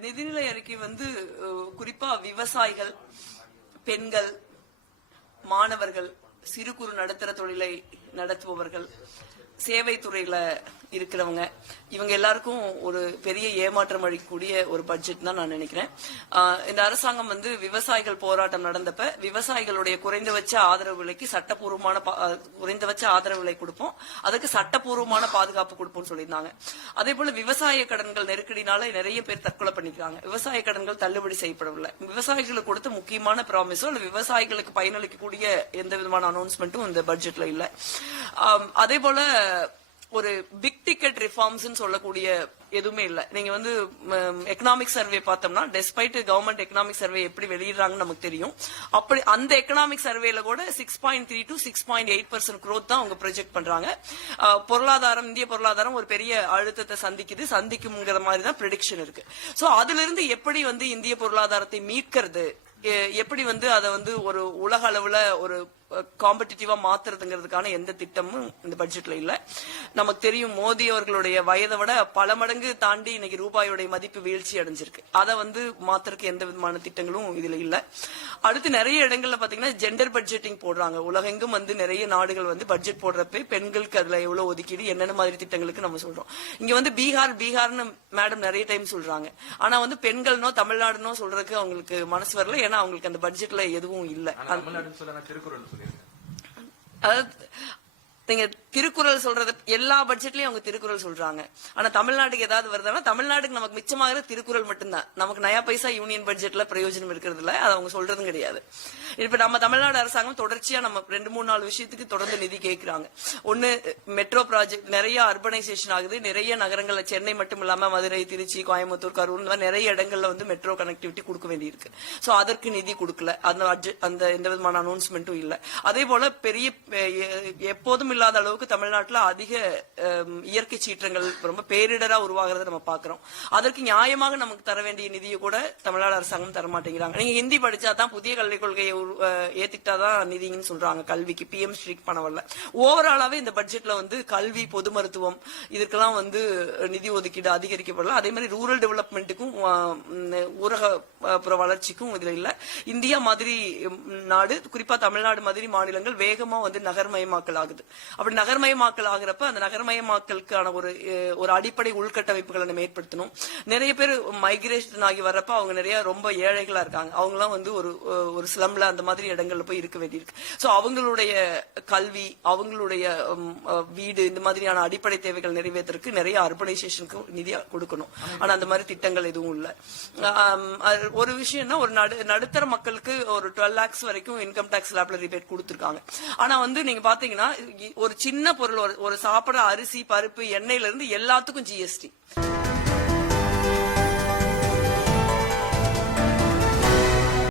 நிதிநிலை அறிக்கை வந்து குறிப்பா விவசாயிகள் பெண்கள் மாணவர்கள் சிறு குறு நடுத்தர தொழிலை நடத்துபவர்கள். சேவை துறையில இருக்கிறவங்க. இவங்க எல்லாருக்கும் ஒரு பெரிய ஏமாற்றம் அளிக்கக்கூடிய ஒரு பட்ஜெட் தான் நான் நினைக்கிறேன். இந்த அரசாங்கம் வந்து விவசாயிகள் போராட்டம் நடந்தப்ப விவசாயிகளுடைய குறைந்தபட்ச ஆதரவு விலைக்கு சட்டப்பூர்வமான பா- குறைந்தபட்ச ஆதரவு விலை கொடுப்போம். அதுக்கு சட்டப்பூர்வமான பாதுகாப்பு கொடுப்போம்னு சொல்லியிருந்தாங்க. அதே போல விவசாய கடன்கள் நெருக்கடினால நிறைய பேர் தற்கொலை பண்ணிக்கிறாங்க. விவசாய கடன்கள் தள்ளுபடி செய்யப்படவில்லை. விவசாயிகளுக்கு கொடுத்த முக்கியமான ப்ராமிஸோ அல்லது விவசாயிகளுக்கு பயனளிக்கக்கூடிய எந்த விதமான அனௌன்ஸ்மெண்ட்டும் இந்த பட்ஜெட்ல இல்லை. அதே போல ஒரு பிக் டிக்கெட் ரிஃபார்ம்ஸ் சொல்லக்கூடிய எதுவுமே இல்ல. நீங்க வந்து எக்கனாமிக் சர்வே பார்த்தோம்னா டெஸ்பைட் கவர்மெண்ட் எக்கனாமிக் சர்வே எப்படி வெளியிடுறாங்கன்னு நமக்கு தெரியும். அப்படி அந்த எக்கனாமிக் சர்வேல கூட six point three to six point eight percent growth தான் அவங்க ப்ரொஜெக்ட் பண்றாங்க. பொருளாதாரம் இந்திய பொருளாதாரம் ஒரு பெரிய அழுத்தத்தை சந்திக்குது. சந்திக்கும்ங்கிற மாதிரி தான் ப்ரெடிக்ஷன் இருக்கு. சோ அதுல இருந்து எப்படி வந்து இந்திய பொருளாதாரத்தை மீட்கிறது? எ- எப்படி வந்து அதை வந்து ஒரு உலக அளவுல ஒரு காம்படிட்டிவா மாத்துறதுங்கிறதுக்கான எந்த திட்டமும் இந்த பட்ஜெட்ல இல்ல. நமக்கு தெரியும் மோடி அவர்களுடைய வயதை விட பல மடங்கு தாண்டி இன்னைக்கு ரூபாயோடைய மதிப்பு வீழ்ச்சி அடைஞ்சிருக்கு. அதை வந்து மாத்துறதுக்கு எந்த விதமான திட்டங்களும் இதுல இல்ல. அடுத்து நிறைய இடங்கள்ல பாத்தீங்கன்னா ஜெண்டர் பட்ஜெட்டிங் போடுறாங்க. உலகெங்கும் வந்து நிறைய நாடுகள் வந்து பட்ஜெட் போடுறப்ப பெண்களுக்கு அதுல எவ்வளவு ஒதுக்கீடு என்னென்ன மாதிரி திட்டங்களுக்கு நம்ம சொல்றோம். இங்க வந்து பீகார் பீகார்னு மேடம் நிறைய டைம் சொல்றாங்க. ஆனா வந்து பெண்கள்னோ தமிழ்நாடுனோ சொல்றதுக்கு அவங்களுக்கு மனசு வரல. ஏன்னா அவங்களுக்கு அந்த பட்ஜெட்ல எதுவும் இல்ல. ஆனா நீங்க திருக்குறள் சொல்றது எல்லா பட்ஜெட்லயும் அவங்க திருக்குறள் சொல்றாங்க. ஆனா தமிழ்நாட்டுக்கு ஏதாவது வருதுன்னா தமிழ்நாட்டுக்கு நமக்கு மிச்சமாகிற திருக்குறள் மட்டும்தான். நமக்கு நயா பைசா யூனியன் பட்ஜெட்ல பிரயோஜனம் இருக்கிறது இல்ல அது அவங்க சொல்றதும் கிடையாது. இப்ப நம்ம தமிழ்நாடு அரசாங்கம் தொடர்ச்சியா நம்ம ரெண்டு மூணு நாலு விஷயத்துக்கு தொடர்ந்து நிதி கேட்கிறாங்க ஒண்ணு மெட்ரோ ப்ராஜெக்ட் நிறைய அர்பனைசேஷன் ஆகுது. நிறைய நகரங்கள்ல சென்னை மட்டும் இல்லாம மதுரை திருச்சி கோயம்புத்தூர் கரூர் இந்த மாதிரி நிறைய இடங்கள்ல வந்து மெட்ரோ கனெக்டிவிட்டி கொடுக்க வேண்டியிருக்கு. சோ அதற்கு நிதி கொடுக்கல. அந்த அந்த எந்த விதமான அனௌன்ஸ்மெண்ட்டும் இல்ல. அதே போல பெரிய எப்போதும் இல்ல இல்லாத அளவுக்கு தமிழ்நாட்டில் அதிக இயற்கை சீற்றங்கள் ரொம்ப பேரிடரா உருவாகிறத நம்ம பாக்குறோம். அதற்கு நியாயமாக நமக்கு தர வேண்டிய நிதியை கூட தமிழ்நாடு அரசாங்கம் தர மாட்டேங்கிறாங்க நீங்க ஹிந்தி படிச்சா தான் புதிய கல்விக் கொள்கையை உரு- அஹ், ஏத்துக்கிட்டாதான் நிதின்னு சொல்றாங்க கல்விக்கு. பிஎம் ஸ்ரீக் பணம் வரல. ஓவராலாவே இந்த பட்ஜெட்ல வந்து கல்வி பொது மருத்துவம் இதற்கெல்லாம் வந்து நிதி ஒதுக்கீடு அதிகரிக்கப்படல. அதே மாதிரி ரூரல் டெவலப்மெண்ட்டுக்கும் ஊரக புற வளர்ச்சிக்கும் இதுல இல்ல. இந்தியா மாதிரி நாடு குறிப்பா தமிழ்நாடு மாதிரி மாநிலங்கள் வேகமா வந்து நகர்மயமாக்கல் ஆகுது. அப்படி நகர்மயமாக்கல் ஆகுறப்ப அந்த நகர்மயமாக்கலுக்கான ஒரு அஹ், ஒரு அடிப்படை உள்கட்டமைப்புகளை நம்ம ஏற்படுத்தணும். நிறைய பேர் மைக்ரேஷன் ஆகி வர்றப்ப அவங்க நிறைய ரொம்ப ஏழைகளா இருக்காங்க. அவங்கலாம் வந்து ஒரு ஒரு ஸ்லம்ல அந்த மாதிரி இடங்கள்ல போய் இருக்க வேண்டியிருக்கு. சோ அவங்களுடைய கல்வி அவங்களுடைய வீடு இந்த மாதிரியான அடிப்படை தேவைகள் நிறைவேற்றுறதுக்கு நிறைய அர்பனைசேஷனுக்கு நிதி கொடுக்கணும். ஆனா அந்த மாதிரி திட்டங்கள் எதுவும் இல்ல. ஒரு விஷயம்னா ஒரு நடு நடுத்தர மக்களுக்கு ஒரு டுவெல் லேக்ஸ் வரைக்கும் இன்கம் டேக்ஸ் லேப்ல ரிபேட் கொடுத்துருக்காங்க. ஆனா வந்து நீங்க பாத்தீங்கன்னா ஒரு சின்ன பொருள் ஒரு- சாப்பிட அரிசி பருப்பு எண்ணெயில இருந்து எல்லாத்துக்கும் ஜிஎஸ்டி